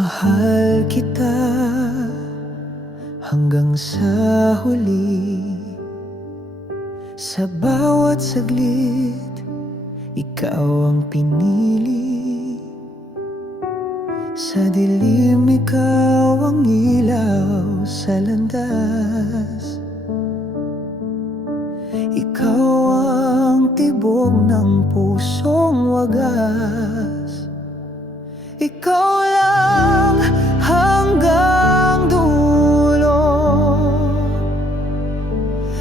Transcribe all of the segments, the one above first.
Mahal kita hanggang sa huli. Sa bawat saglit, ikaw ang pinili. Sa dilim, ikaw ang ilaw sa landas. Ikaw ang tibok ng pusong wagas. Ikaw lang hanggang dulo.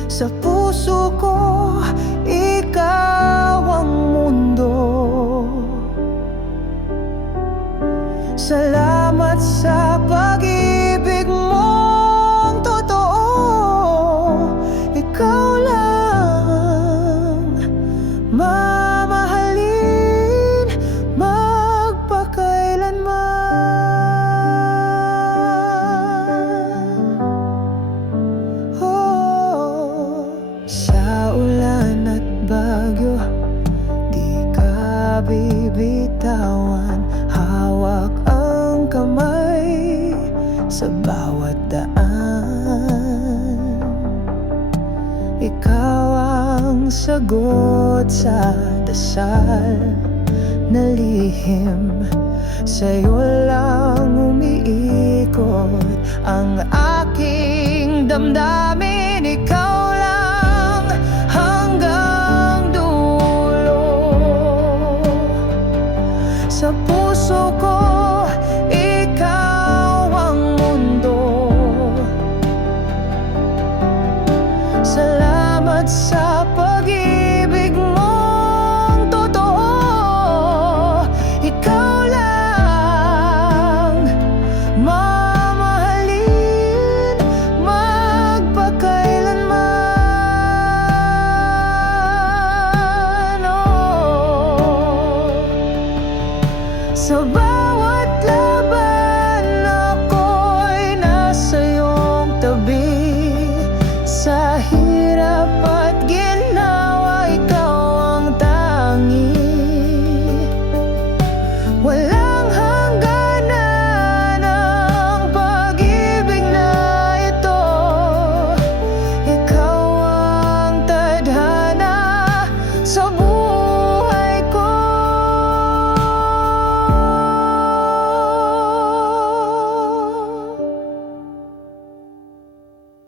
Sa puso ko, ikaw ang mundo. Salamat sa pag-ibig mong totoo. Ikaw lang mamahalin magpakailanman. Oh, sa ulan at bagyo, di ka bibitawan. Hawak ang kamay sa bawat daan. Ikaw ang sagot sa dasal na lihim. Sa'yo lang umiikot ang aking damdamin. Ikaw lang hanggang dulo. Sa puso ko, ikaw ang mundo. Salamat sa pag-ibig mong totoo. Ikaw lang mamahalin magpakailanman. Oh, sa bawat laban, ako'y nasa iyong tabi. Sa hirap at ginawa, ikaw ang tangi. Walang hangganan ang pag-ibig na ito. Ikaw ang tadhana sa buhay ko.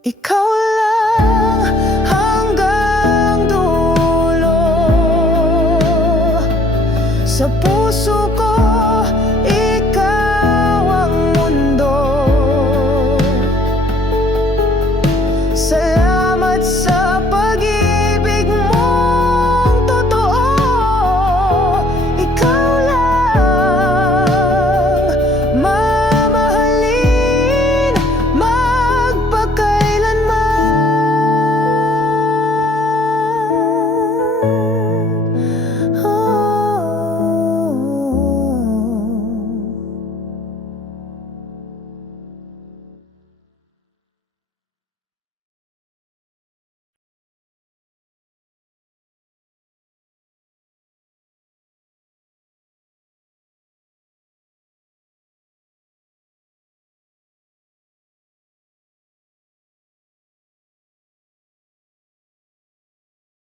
Ikaw lang hanggang dulo. Sa